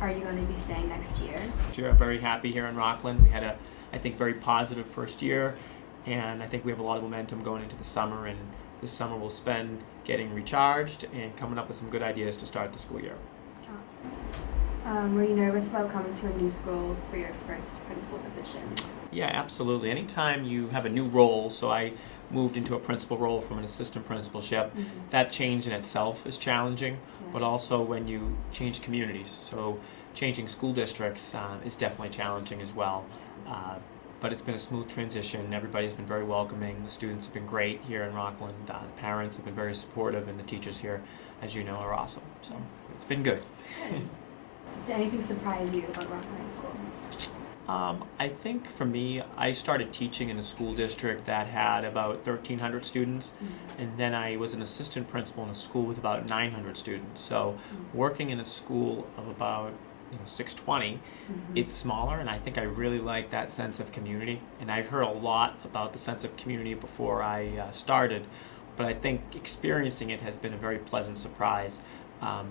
are you going to be staying next year? I'm very happy here in Rockland. We had I think, very positive first year, and I think we have a lot of momentum going into the summer, and this summer we'll spend getting recharged and coming up with some good ideas to start the school year. Awesome. Were you nervous about coming to a new school for your first principal position? Yeah, absolutely. Anytime you have a new role, so I moved into a principal role from an assistant principalship, that change in itself is challenging, but also when you change communities, so changing school districts is definitely challenging as well. But it's been a smooth transition. Everybody's been very welcoming. The students have been great here in Rockland. The parents have been very supportive, and the teachers here, as you know, are awesome. So it's been good. Did anything surprise you about Rockland High School? I think for me, I started teaching in a school district that had about 1,300 students, and then I was an assistant principal in a school with about 900 students. So working in a school of about 620, it's smaller, and I think I really like that sense of community. And I heard a lot about the sense of community before I started, but I think experiencing it has been a very pleasant surprise.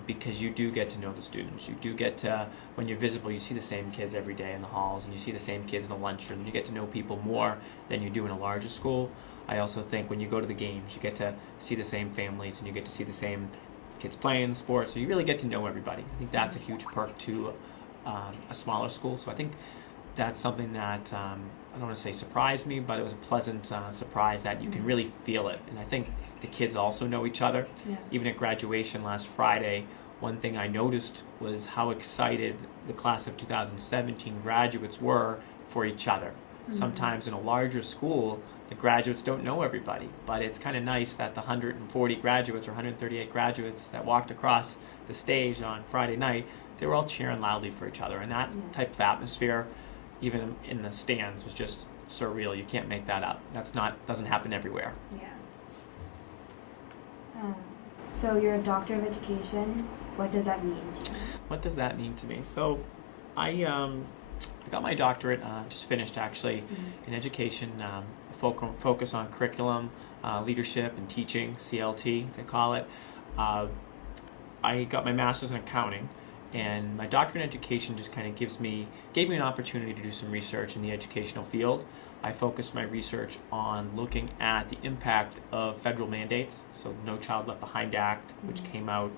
Because you do get to know the students. You do get to, when you're visible, you see the same kids every day in the halls, and you see the same kids in the lunchroom. You get to know people more than you do in a larger school. I also think when you go to the games, you get to see the same families, and you get to see the same kids playing sports, so you really get to know everybody. I think that's a huge perk to a smaller school. So I think that's something that, I don't want to say surprised me, but it was a pleasant surprise that you can really feel it. And I think the kids also know each other. Even at graduation last Friday, one thing I noticed was how excited the class of 2017 graduates were for each other. Sometimes in a larger school, the graduates don't know everybody, but it's kind of nice that the 140 graduates or 138 graduates that walked across the stage on Friday night, they were all cheering loudly for each other. And that type of atmosphere, even in the stands, was just surreal. You can't make that up. Doesn't happen everywhere. So you're a doctor of education. What does that mean to you? What does that mean to me? So I got my doctorate, just finished actually, in education, focus on curriculum, leadership and teaching, CLT they call it. I got my master's in accounting, and my doctorate in education just kind of gave me an opportunity to do some research in the educational field. I focused my research on looking at the impact of federal mandates, so No Child Left Behind Act, which came out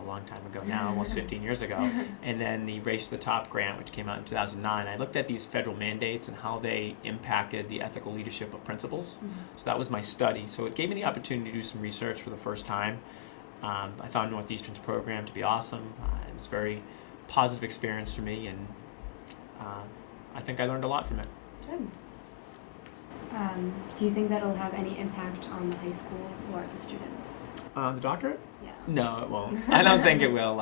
a long time ago now, almost 15 years ago, and then the Race to the Top grant, which came out in 2009. I looked at these federal mandates and how they impacted the ethical leadership of principals. So that was my study. So it gave me the opportunity to do some research for the first time. I found Northeastern's program to be awesome. It was a very positive experience for me, and I think I learned a lot from it. Good. Do you think that'll have any impact on the high school or the students? The doctorate? Yeah. No, it won't. I don't think it will.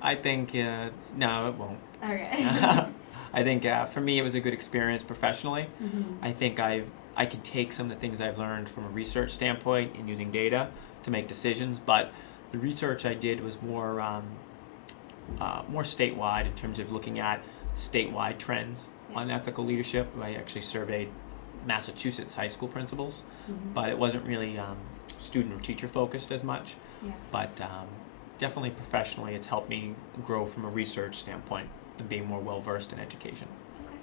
I think, no, it won't. Okay. I think for me it was a good experience professionally. I think I could take some of the things I've learned from a research standpoint and using data to make decisions, but the research I did was more statewide in terms of looking at statewide trends on ethical leadership. I actually surveyed Massachusetts high school principals, but it wasn't really student or teacher focused as much. But definitely professionally, it's helped me grow from a research standpoint and being more well versed in education. Okay.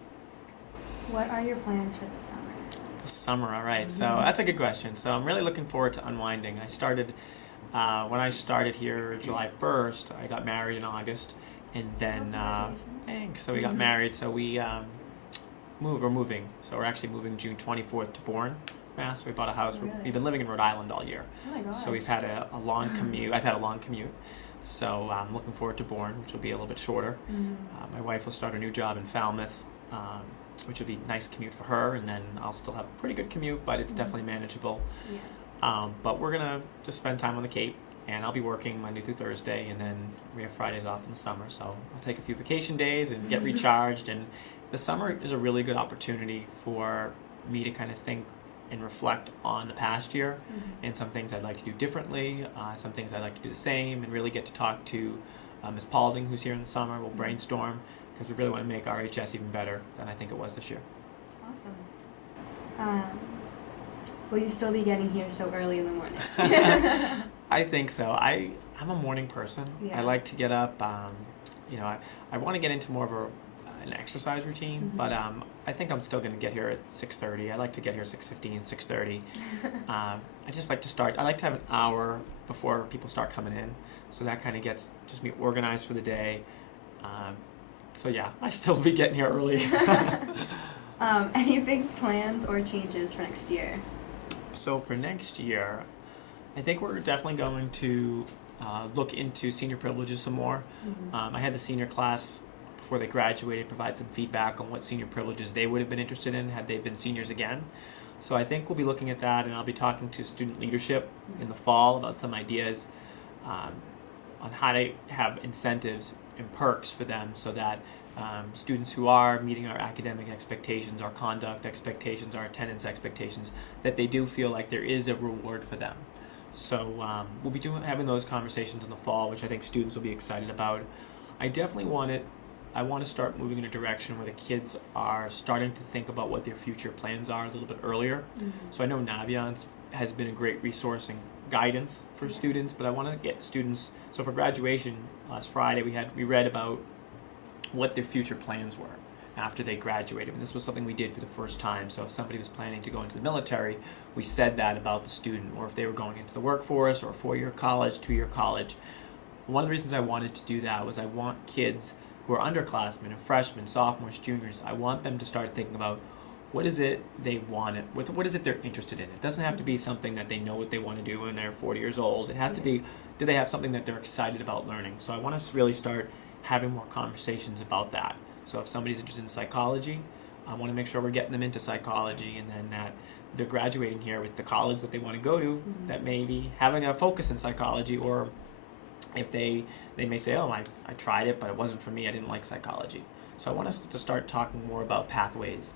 What are your plans for the summer? The summer, all right. So that's a good question. So I'm really looking forward to unwinding. I started when I started here July 1st. I got married in August, and then thanks. So we got married. So we we're moving. So we're actually moving June 24th to Bourne, Mass. We bought a house. Really? We've been living in Rhode Island all year. Oh my gosh. So we've had a long commute. I've had a long commute. So I'm looking forward to Bourne, which will be a little bit shorter. My wife will start a new job in Falmouth, which will be a nice commute for her, and then I'll still have a pretty good commute, but it's definitely manageable. But we're going to just spend time on the Cape, and I'll be working Monday through Thursday, and then we have Fridays off in the summer. So I'll take a few vacation days and get recharged. And the summer is a really good opportunity for me to kind of think and reflect on the past year and some things I'd like to do differently, some things I'd like to do the same, and really get to talk to Ms. Paulding, who's here in the summer. We'll brainstorm, because we really want to make RHS even better than I think it was this year. Awesome. Will you still be getting here so early in the morning? I think so. I'm a morning person. I like to get up I want to get into more of an exercise routine, but I think I'm still going to get here at 6:30. I like to get here 6:15, 6:30. I just like to start. I like to have an hour before people start coming in, so that kind of gets just me organized for the day. So yeah, I still be getting here early. Any big plans or changes for next year? So for next year, I think we're definitely going to look into senior privileges some more. I had the senior class before they graduated provide some feedback on what senior privileges they would have been interested in had they been seniors again. So I think we'll be looking at that, and I'll be talking to student leadership in the fall about some ideas on how to have incentives and perks for them so that students who are meeting our academic expectations, our conduct expectations, our attendance expectations, that they do feel like there is a reward for them. So we'll be having those conversations in the fall, which I think students will be excited about. I definitely want to start moving in a direction where the kids are starting to think about what their future plans are a little bit earlier. So I know Naviance has been a great resource and guidance for students, but I want to get students. So for graduation last Friday, we read about what their future plans were after they graduated, and this was something we did for the first time. So if somebody was planning to go into the military, we said that about the student, or if they were going into the workforce or a 4-year college, 2-year college. One of the reasons I wanted to do that was I want kids who are underclassmen and freshmen, sophomores, juniors, I want them to start thinking about what is it they want, what is it they're interested in. It doesn't have to be something that they know what they want to do when they're 40 years old. It has to be, do they have something that they're excited about learning? So I want us to really start having more conversations about that. So if somebody's interested in psychology, I want to make sure we're getting them into psychology, and then that they're graduating here with the college that they want to go to, that may be having a focus in psychology, or if they may say, oh, I tried it, but it wasn't for me, I didn't like psychology. So I want us to start talking more about pathways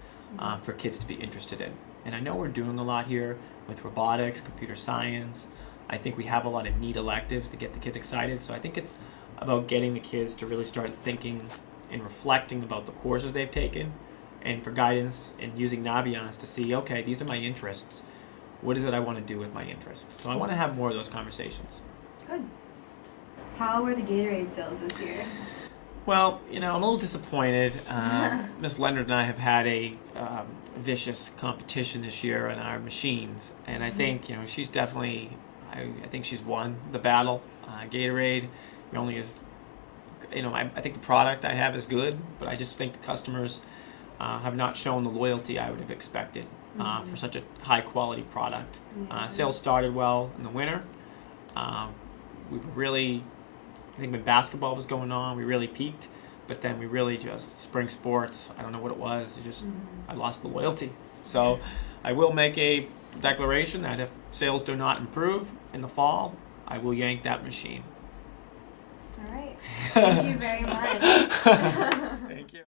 for kids to be interested in. And I know we're doing a lot here with robotics, computer science. I think we have a lot of neat electives to get the kids excited. So I think it's about getting the kids to really start thinking and reflecting about the courses they've taken, and for guidance and using Naviance to see, okay, these are my interests. What is it I want to do with my interests? So I want to have more of those conversations. Good. How were the Gatorade sales this year? Well, I'm a little disappointed. Ms. Leonard and I have had a vicious competition this year on our machines, and I think she's definitely, I think she's won the battle. Gatorade only is, I think the product I have is good, but I just think the customers have not shown the loyalty I would have expected for such a high quality product. Sales started well in the winter. We were really, I think when basketball was going on, we really peaked, but then we really just, spring sports, I don't know what it was, I lost the loyalty. So I will make a declaration that if sales do not improve in the fall, I will yank that machine. All right. Thank you very much. Thank you.